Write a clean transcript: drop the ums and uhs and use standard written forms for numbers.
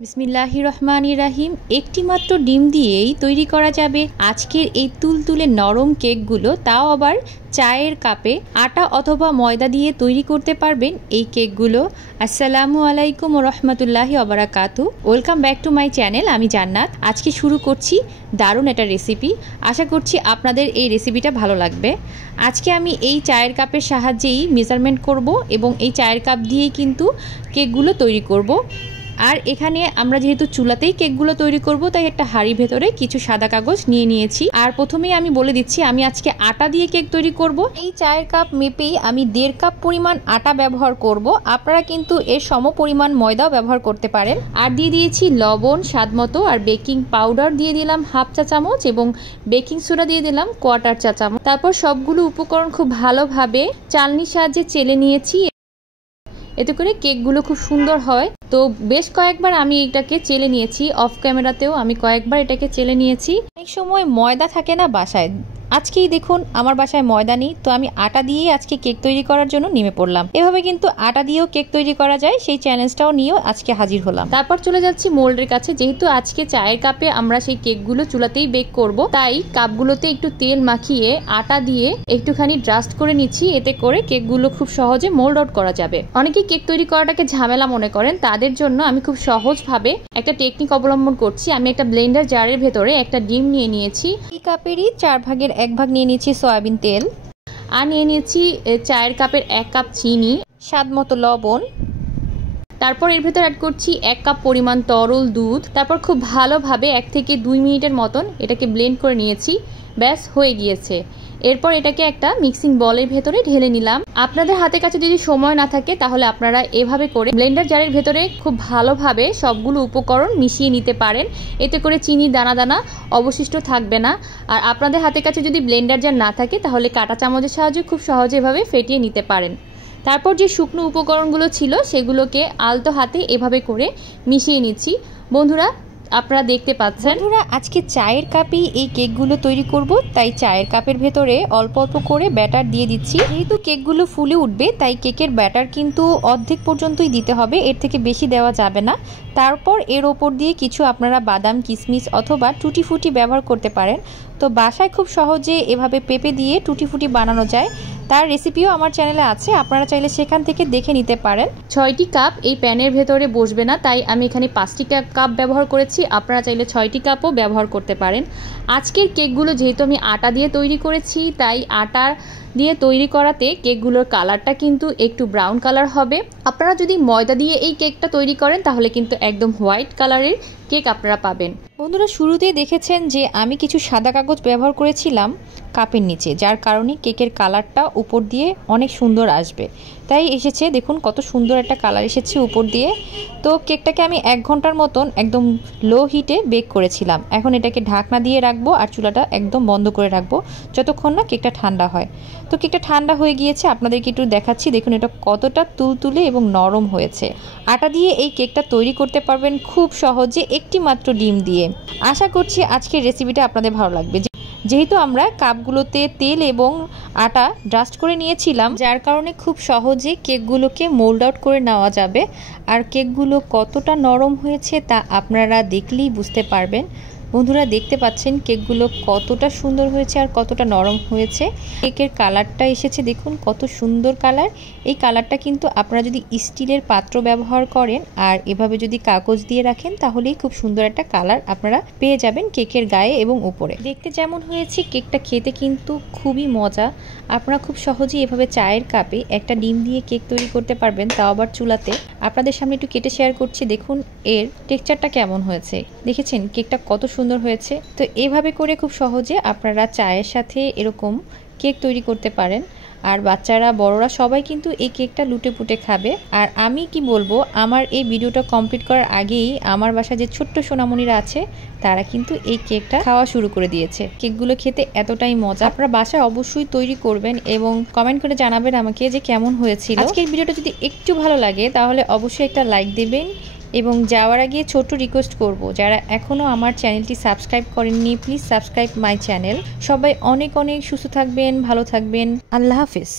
বিসমিল্লাহির রহমানির রহিম। একটি মাত্র ডিম দিয়েই তৈরি করা যাবে আজকের এই তুলতুলে নরম কেকগুলো, তাও আবার চায়ের কাপে। আটা অথবা ময়দা দিয়ে তৈরি করতে পারবেন এই কেকগুলো। আসসালামু আলাইকুম ওয়া রাহমাতুল্লাহি ওয়া বারাকাতু। Welcome back to my channel. আমি জান্নাত। আজকে শুরু করছি দারুণ একটা রেসিপি। আশা করছি আপনাদের এই রেসিপিটা ভালো লাগবে। আজকে আমি এই চায়ের কাপের সাহায্যেই মেজারমেন্ট করব এবং এই চায়ের কাপ দিয়েই কিন্তু কেকগুলো তৈরি করব। আর এখানে আমরা যেহেতু চুলাতেই কেকগুলো তৈরি করব, তাই একটা হাঁড়ির ভেতরে কিছু সাদা কাগজ নিয়ে নিয়েছি। আর প্রথমেই আমি বলে দিচ্ছি, আমি আজকে আটা দিয়ে কেক তৈরি করব। এই চায়ের কাপ মেপেই আমি 1.5 কাপ পরিমাণ আটা ব্যবহার করব। আপনারা কিন্তু এর সম পরিমাণ ময়দাও ব্যবহার করতে পারেন। আর দিয়ে দিয়েছি লবণ স্বাদমতো, আর বেকিং পাউডার দিয়ে দিলাম 1/2 চা চামচ এবং বেকিং সোডা দিয়ে দিলাম 1/4 চা চামচ। তারপর সবগুলো উপকরণ খুব ভালোভাবে চালনির সাহায্যে চেলে নিয়েছি। এতে করে কেকগুলো খুব সুন্দর হয়। তো বেশ কয়েকবার আমি এটাকে চেলে নিয়েছি, অফ ক্যামেরাতেও আমি কয়েকবার এটাকে চেলে নিয়েছি। অনেক সময় ময়দা থাকে না বাসায়। আজকেই দেখুন আমার বাসায় ময়দা নেই, তো আমি আটা দিয়েই আজকে কেক তৈরি করার জন্য নেমে পড়লাম। এভাবে কিন্তু আটা দিয়েও কেক তৈরি করা যায়, সেই চ্যালেঞ্জটাও নিয়েও আজকে হাজির হলাম। তারপর চলে যাচ্ছি মোল্ডের কাছে। যেহেতু আজকে চায়ের কাপে আমরা সেই কেকগুলো চুলাতেই বেক করব, তাই কাপগুলোতে একটু তেল মাখিয়ে আটা দিয়ে একটুখানি ডাস্ট করে নিচ্ছি। এতে করে কেকগুলো খুব সহজে মোল্ড আউট করা যাবে। অনেকেই কেক তৈরি করাটাকে ঝামেলা মনে করেন, তাদের জন্য আমি খুব সহজভাবে একটা টেকনিক অবলম্বন করছি। আমি একটা ব্লেন্ডার জারের ভেতরে একটা ডিম নিয়ে নিয়েছি। এই কাপেরই 4 ভাগের 1 ভাগ নিয়ে নিয়েছি সয়াবিন তেল, আর নিয়ে নিয়েছি চায়ের কাপের 1 কাপ চিনি, স্বাদ মতো লবণ। তারপর এর ভেতর অ্যাড করছি 1 কাপ পরিমাণ তরল দুধ। তারপর খুব ভালোভাবে 1 থেকে 2 মিনিটের মতন এটাকে ব্লেন্ড করে নিয়েছি। ব্যাস হয়ে গিয়েছে। এরপর এটাকে একটা মিক্সিং বলের ভেতরে ঢেলে নিলাম। আপনাদের হাতের কাছে যদি সময় না থাকে, তাহলে আপনারা এভাবে করে ব্লেন্ডার জারের ভেতরে খুব ভালোভাবে সবগুলো উপকরণ মিশিয়ে নিতে পারেন। এতে করে চিনির দানা দানা অবশিষ্ট থাকবে না। আর আপনাদের হাতের কাছে যদি ব্লেন্ডার জার না থাকে, তাহলে কাঁটা চামচের সাহায্যে খুব সহজে এভাবে ফেটিয়ে নিতে পারেন। তারপর যে শুকনো উপকরণগুলো ছিল সেগুলোকে আলতো হাতে এভাবে করে মিশিয়ে নিচ্ছি। বন্ধুরা, আপনারা দেখতে পাচ্ছেন। বন্ধুরা, আজকে চায়ের কাপেই এই কেকগুলো তৈরি করব, তাই চায়ের কাপের ভেতরে অল্প অল্প করে ব্যাটার দিয়ে দিচ্ছি। যেহেতু কেকগুলো ফুলে উঠবে, তাই কেকের ব্যাটার কিন্তু অর্ধেক পর্যন্তই দিতে হবে, এর থেকে বেশি দেওয়া যাবে না। তারপর এর ওপর দিয়ে কিছু আপনারা বাদাম, কিশমিশ অথবা টুটি ফুটি ব্যবহার করতে পারেন। তো বাসায় খুব সহজে এভাবে পেঁপে দিয়ে টুটি ফুটি বানানো যায়, তার রেসিপিও আমার চ্যানেলে আছে, আপনারা চাইলে সেখান থেকে দেখে নিতে পারেন। 6টি কাপ এই প্যানের ভেতরে বসবে না, তাই আমি এখানে 5টি কাপ ব্যবহার করেছি। আপনারা চাইলে 6টি কাপও ব্যবহার করতে পারেন। আজকের কেকগুলো যেহেতু আমি আটা দিয়ে তৈরি করেছি, তাই আটা দিয়ে তৈরি করাতে কেকগুলোর কালারটা কিন্তু একটু ব্রাউন কালার হবে। আপনারা যদি ময়দা দিয়ে এই কেকটা তৈরি করেন, তাহলে কিন্তু একদম হোয়াইট কালারের কেক আপনারা পাবেন। বন্ধুরা, শুরুতেই দেখেছেন যে আমি কিছু সাদা কাগজ ব্যবহার করেছিলাম কাপের নিচে, যার কারণে কেকের কালারটা উপর দিয়ে অনেক সুন্দর আসবে। তাই এসেছে, দেখুন কত সুন্দর একটা কালার এসেছে উপর দিয়ে। তো কেকটাকে আমি 1 ঘন্টার মতন একদম লো হিটে বেক করেছিলাম। এখন এটাকে ঢাকনা দিয়ে রাখবো আর চুলাটা একদম বন্ধ করে রাখবো যতক্ষণ না কেকটা ঠান্ডা হয়। তো কেকটা ঠান্ডা হয়ে গিয়েছে, আপনাদেরকে একটু দেখাচ্ছি। দেখুন এটা কতটা তুলতুলে এবং নরম হয়েছে। আটা দিয়ে এই কেকটা তৈরি করতে পারবেন খুব সহজে একটি মাত্র ডিম দিয়ে। আশা করছি আজকের রেসিপিটা আপনাদের ভালো লাগবে। যেহেতু আমরা কাপগুলোতে তেল এবং আটা ডাস্ট করে নিয়েছিলাম, যার কারণে খুব সহজে কেকগুলোকে মোল্ড আউট করে নেওয়া যাবে। আর কেকগুলো কতটা নরম হয়েছে তা আপনারা দেখলেই বুঝতে পারবেন। বন্ধুরা, দেখতে পাচ্ছেন কেকগুলো কতটা সুন্দর হয়েছে আর কতটা নরম হয়েছে। কেকের কালারটা এসেছে, দেখুন কত সুন্দর কালার। এই কালারটা কিন্তু আপনারা যদি স্টিলের পাত্র ব্যবহার করেন আর এভাবে যদি কাগজ দিয়ে রাখেন, তাহলেই খুব সুন্দর একটা কালার আপনারা পেয়ে যাবেন কেকের গায়ে এবং উপরে। দেখতে যেমন হয়েছে, কেকটা খেতে কিন্তু খুবই মজা। আপনারা খুব সহজেই এভাবে চায়ের কাপে একটা ডিম দিয়ে কেক তৈরি করতে পারবেন, তাও আবার চুলাতে। আপনাদের সামনে একটু কেটে শেয়ার করছি, দেখুন এর টেক্সচারটা কেমন হয়েছে। দেখেছেন কেকটা কত সুন্দর হয়েছে। তো এভাবে করে খুব সহজে আপনারা চায়ের সাথে এরকম কেক তৈরি করতে পারেন। আর বাচ্চারা বড়রা সবাই কিন্তু এই কেকটা লুটে পুটে খাবে। আর আমি কি বলবো, আমার এই ভিডিওটা কমপ্লিট করার আগেই আমার বাসায় যে ছোট্ট সোনামণিরা আছে, তারা কিন্তু এই কেকটা খাওয়া শুরু করে দিয়েছে। কেকগুলো খেতে এতটাই মজা। আপনারা বাসায় অবশ্যই তৈরি করবেন এবং কমেন্ট করে জানাবেন আমাকে যে কেমন হয়েছিল। আজকের ভিডিওটা যদি একটু ভালো লাগে, তাহলে অবশ্যই একটা লাইক দেবেন। এবং যাওয়ার আগে ছোট্ট রিকোয়েস্ট করব, যারা এখনও আমার চ্যানেলটি সাবস্ক্রাইব করেননি, প্লিজ সাবস্ক্রাইব মাই চ্যানেল। সবাই অনেক অনেক সুস্থ থাকবেন, ভালো থাকবেন। আল্লাহ হাফেজ।